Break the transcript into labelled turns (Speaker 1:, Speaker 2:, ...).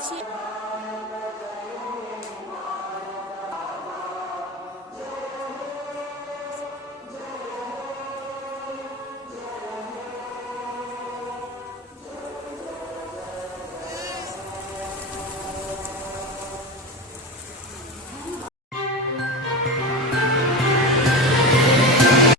Speaker 1: 七